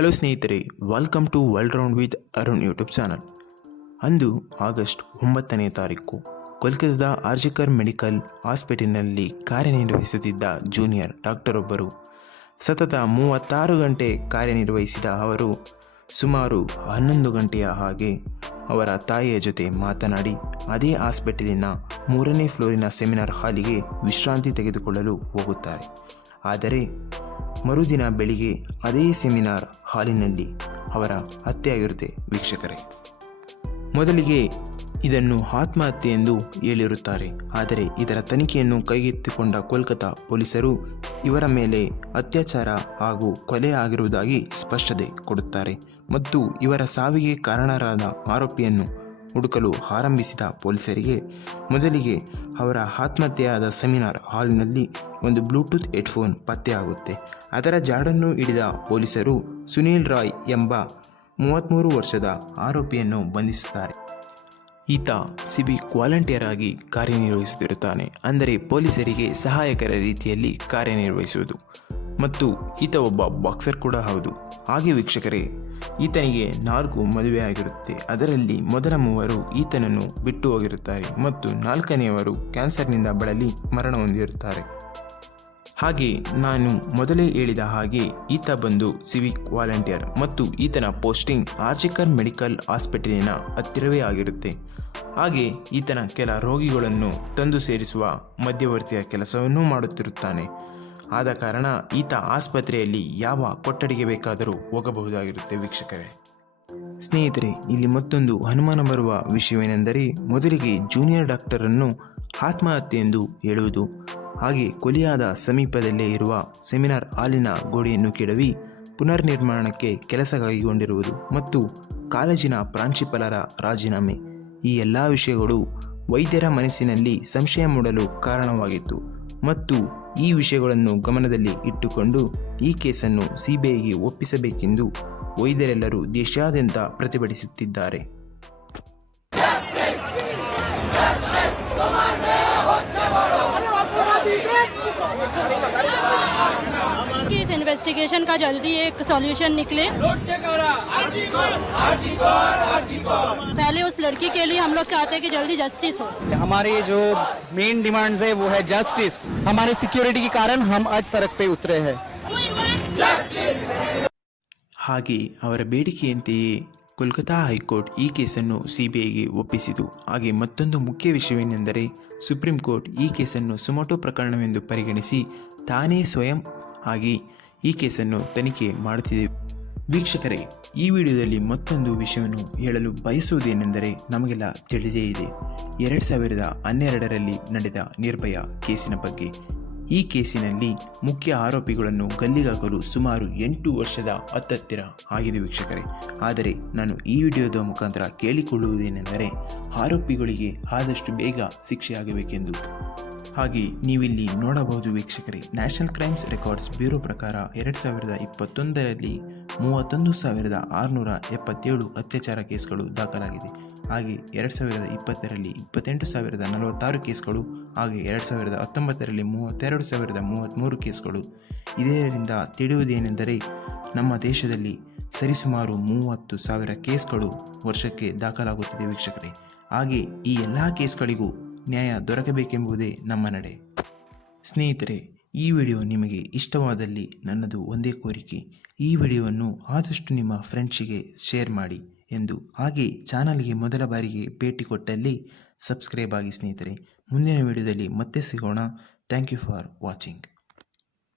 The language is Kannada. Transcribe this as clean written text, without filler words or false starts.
ಹಲೋ ಸ್ನೇಹಿತರೆ, welcome to world round with Arun YouTube channel. ಅಂದು ಆಗಸ್ಟ್ 9ನೇ ತಾರೀಕು ಕೋಲ್ಕತ್ತಾದ ಆರ್ಜಿಕರ್ ಮೆಡಿಕಲ್ ಹಾಸ್ಪಿಟಲ್ನಲ್ಲಿ ಕಾರ್ಯನಿರ್ವಹಿಸುತ್ತಿದ್ದ ಜೂನಿಯರ್ ಡಾಕ್ಟರೊಬ್ಬರು ಸತತ 36 ಗಂಟೆ ಕಾರ್ಯನಿರ್ವಹಿಸಿದ ಅವರು ಸುಮಾರು 11 ಗಂಟೆಯ ಹಾಗೆ ಅವರ ತಾಯಿಯ ಜೊತೆ ಮಾತನಾಡಿ ಅದೇ ಹಾಸ್ಪಿಟಲಿನ 3ನೇ ಫ್ಲೋರಿನ ಸೆಮಿನಾರ್ ಹಾಲಿಗೆ ವಿಶ್ರಾಂತಿ ತೆಗೆದುಕೊಳ್ಳಲು ಹೋಗುತ್ತಾರೆ. ಆದರೆ ಮರುದಿನ ಬೆಳಿಗ್ಗೆ ಅದೇ ಸೆಮಿನಾರ್ ಹಾಲಿನಲ್ಲಿ ಅವರ ಹತ್ಯೆಯಾಗಿರುತ್ತೆ ವೀಕ್ಷಕರೇ. ಮೊದಲಿಗೆ ಇದನ್ನು ಆತ್ಮಹತ್ಯೆ ಎಂದು ಹೇಳಿರುತ್ತಾರೆ. ಆದರೆ ಇದರ ತನಿಖೆಯನ್ನು ಕೈಗೆತ್ತಿಕೊಂಡ ಕೋಲ್ಕತ್ತಾ ಪೊಲೀಸರು ಇವರ ಮೇಲೆ ಅತ್ಯಾಚಾರ ಹಾಗೂ ಕೊಲೆ ಆಗಿರುವುದಾಗಿ ಸ್ಪಷ್ಟತೆ ಕೊಡುತ್ತಾರೆ ಮತ್ತು ಇವರ ಸಾವಿಗೆ ಕಾರಣರಾದ ಆರೋಪಿಯನ್ನು ಹುಡುಕಲು ಆರಂಭಿಸಿದ ಪೊಲೀಸರಿಗೆ ಮೊದಲಿಗೆ ಅವರ ಆತ್ಮಹತ್ಯೆಯಾದ ಸೆಮಿನಾರ್ ಹಾಲಿನಲ್ಲಿ ಒಂದು ಬ್ಲೂಟೂತ್ ಹೆಡ್ಫೋನ್ ಪತ್ತೆಯಾಗುತ್ತೆ. ಅದರ ಜಾಡನ್ನು ಹಿಡಿದ ಪೊಲೀಸರು ಸುನೀಲ್ ರಾಯ್ ಎಂಬ 33 ವರ್ಷದ ಆರೋಪಿಯನ್ನು ಬಂಧಿಸುತ್ತಾರೆ. ಈತ ಸಿವಿಕ್ ವಾಲಂಟಿಯರ್ ಆಗಿ ಕಾರ್ಯನಿರ್ವಹಿಸುತ್ತಿರುತ್ತಾನೆ, ಅಂದರೆ ಪೊಲೀಸರಿಗೆ ಸಹಾಯಕರ ರೀತಿಯಲ್ಲಿ ಕಾರ್ಯನಿರ್ವಹಿಸುವುದು. ಮತ್ತು ಈತ ಒಬ್ಬ ಬಾಕ್ಸರ್ ಕೂಡ ಹೌದು. ಹಾಗೆ ವೀಕ್ಷಕರೇ, ಈತನಿಗೆ 4 ಮದುವೆಯಾಗಿರುತ್ತೆ. ಅದರಲ್ಲಿ ಮೊದಲ 3 ಈತನನ್ನು ಬಿಟ್ಟು ಹೋಗಿರುತ್ತಾರೆ ಮತ್ತು 4ನೇಯವರು ಕ್ಯಾನ್ಸರ್ನಿಂದ ಬಳಲಿ ಮರಣ ಹೊಂದಿರುತ್ತಾರೆ. ಹಾಗೆ ನಾನು ಮೊದಲೇ ಹೇಳಿದ ಹಾಗೆ ಈತ ಬಂದು ಸಿವಿಕ್ ವಾಲಂಟಿಯರ್ ಮತ್ತು ಈತನ ಪೋಸ್ಟಿಂಗ್ ಆರ್ಜಿಕರ್ ಮೆಡಿಕಲ್ ಹಾಸ್ಪಿಟಲಿನ ಹತ್ತಿರವೇ ಆಗಿರುತ್ತೆ. ಹಾಗೆ ಈತನ ಕೆಲ ರೋಗಿಗಳನ್ನು ತಂದು ಸೇರಿಸುವ ಮಧ್ಯವರ್ತಿಯ ಕೆಲಸವನ್ನೂ ಮಾಡುತ್ತಿರುತ್ತಾನೆ. ಆದ ಕಾರಣ ಈತ ಆಸ್ಪತ್ರೆಯಲ್ಲಿ ಯಾವ ಕೊಠಡಿಗೆ ಬೇಕಾದರೂ ಹೋಗಬಹುದಾಗಿರುತ್ತೆ ವೀಕ್ಷಕರೇ. ಸ್ನೇಹಿತರೆ, ಇಲ್ಲಿ ಮತ್ತೊಂದು ಅನುಮಾನ ಬರುವ ವಿಷಯವೇನೆಂದರೆ, ಮೊದಲಿಗೆ ಜೂನಿಯರ್ ಡಾಕ್ಟರನ್ನು ಆತ್ಮಹತ್ಯೆ ಎಂದು ಹೇಳುವುದು, ಹಾಗೆ ಕೊಲೆಯಾದ ಸಮೀಪದಲ್ಲೇ ಇರುವ ಸೆಮಿನಾರ್ ಹಾಲಿನ ಗೋಡೆಯನ್ನು ಕೆಡವಿ ಪುನರ್ನಿರ್ಮಾಣಕ್ಕೆ ಕೆಲಸ ಕೈಗೊಂಡಿರುವುದು ಮತ್ತು ಕಾಲೇಜಿನ ಪ್ರಾಂಶುಪಾಲರ ರಾಜೀನಾಮೆ, ಈ ಎಲ್ಲ ವಿಷಯಗಳು ವೈದ್ಯರ ಮನಸ್ಸಿನಲ್ಲಿ ಸಂಶಯ ಮೂಡಲು ಕಾರಣವಾಗಿತ್ತು. ಮತ್ತು ಈ ವಿಷಯಗಳನ್ನು ಗಮನದಲ್ಲಿ ಇಟ್ಟುಕೊಂಡು ಈ ಕೇಸನ್ನು ಸಿಬಿಐಗೆ ಒಪ್ಪಿಸಬೇಕೆಂದು ವೈದ್ಯರೆಲ್ಲರೂ ದೇಶಾದ್ಯಂತ ಪ್ರತಿಭಟಿಸುತ್ತಿದ್ದಾರೆ. इस इन्वेस्टिगेशन का जल्दी एक सॉल्यूशन निकले. पहले उस लड़की के लिए हम लोग चाहते हैं कि जल्दी जस्टिस हो. हमारी जो मेन डिमांड्स है वो है जस्टिस. हमारे सिक्योरिटी के कारण हम आज सड़क पे उतरे हैं. ಹಾಗೆ ಅವರ ಬೇಡಿಕೆಯಂತೆಯೇ ಕೋಲ್ಕತ್ತಾ ಹೈಕೋರ್ಟ್ ಈ ಕೇಸನ್ನು ಸಿಬಿಐಗೆ ಒಪ್ಪಿಸಿತು. ಹಾಗೆ ಮತ್ತೊಂದು ಮುಖ್ಯ ವಿಷಯವೇನೆಂದರೆ, ಸುಪ್ರೀಂ ಕೋರ್ಟ್ ಈ ಕೇಸನ್ನು ಸುಮೋಟೋ ಪ್ರಕರಣವೆಂದು ಪರಿಗಣಿಸಿ ತಾನೇ ಸ್ವಯಂ ಆಗಿ ಈ ಕೇಸನ್ನು ತನಿಖೆ ಮಾಡುತ್ತಿದೆ. ವೀಕ್ಷಕರೇ, ಈ ವಿಡಿಯೋದಲ್ಲಿ ಮತ್ತೊಂದು ವಿಷಯವನ್ನು ಹೇಳಲು ಬಯಸುವುದೇನೆಂದರೆ, ನಮಗೆಲ್ಲ ತಿಳಿದೇ ಇದೆ 2012ರಲ್ಲಿ ನಡೆದ ನಿರ್ಭಯ ಕೇಸಿನ ಬಗ್ಗೆ. ಈ ಕೇಸಿನಲ್ಲಿ ಮುಖ್ಯ ಆರೋಪಿಗಳನ್ನು ಗಲ್ಲಿಗಾಕಲು ಸುಮಾರು 8 ವರ್ಷದ ಹತ್ತಿರ ಆಗಿದೆ ವೀಕ್ಷಕರೇ. ಆದರೆ ನಾನು ಈ ವಿಡಿಯೋದ ಮುಖಾಂತರ ಕೇಳಿಕೊಳ್ಳುವುದೇನೆಂದರೆ, ಆರೋಪಿಗಳಿಗೆ ಆದಷ್ಟು ಬೇಗ ಶಿಕ್ಷೆಯಾಗಬೇಕೆಂದು. ಹಾಗೆ ನೀವಿಲ್ಲಿ ನೋಡಬಹುದು ವೀಕ್ಷಕರೇ, ನ್ಯಾಷನಲ್ ಕ್ರೈಮ್ಸ್ ರೆಕಾರ್ಡ್ಸ್ ಬ್ಯೂರೋ ಪ್ರಕಾರ 2021ರಲ್ಲಿ 31,677 ಅತ್ಯಾಚಾರ ಕೇಸ್ಗಳು ದಾಖಲಾಗಿದೆ. ಹಾಗೆ 2020ರಲ್ಲಿ 28,046 ಕೇಸ್ಗಳು, ಹಾಗೆ 2019ರಲ್ಲಿ 32,033 ಕೇಸ್ಗಳು. ಇದರಿಂದ ತಿಳಿಯುವುದೇನೆಂದರೆ, ನಮ್ಮ ದೇಶದಲ್ಲಿ ಸರಿಸುಮಾರು 30,000 ಕೇಸ್ಗಳು ವರ್ಷಕ್ಕೆ ದಾಖಲಾಗುತ್ತಿದೆ ವೀಕ್ಷಕರೇ. ಹಾಗೆ ಈ ಎಲ್ಲ ಕೇಸ್ಗಳಿಗೂ ನ್ಯಾಯ ದೊರಕಬೇಕೆಂಬುದೇ ನಮ್ಮ ನಡೆ. ಸ್ನೇಹಿತರೆ, ಈ ವಿಡಿಯೋ ನಿಮಗೆ ಇಷ್ಟವಾದಲ್ಲಿ ನನ್ನದು ಒಂದೇ ಕೋರಿಕೆ, ಈ ವಿಡಿಯೋವನ್ನು ಆದಷ್ಟು ನಿಮ್ಮ ಫ್ರೆಂಡ್ಸಿಗೆ ಶೇರ್ ಮಾಡಿ ಎಂದು. ಹಾಗೆ ಚಾನಲ್ಗೆ ಮೊದಲ ಬಾರಿಗೆ ಭೇಟಿ ಕೊಟ್ಟಲ್ಲಿ ಸಬ್ಸ್ಕ್ರೈಬ್ ಆಗಿ ಸ್ನೇಹಿತರೆ. ಮುಂದಿನ ವಿಡಿಯೋದಲ್ಲಿ ಮತ್ತೆ ಸಿಗೋಣ. Thank you for watching.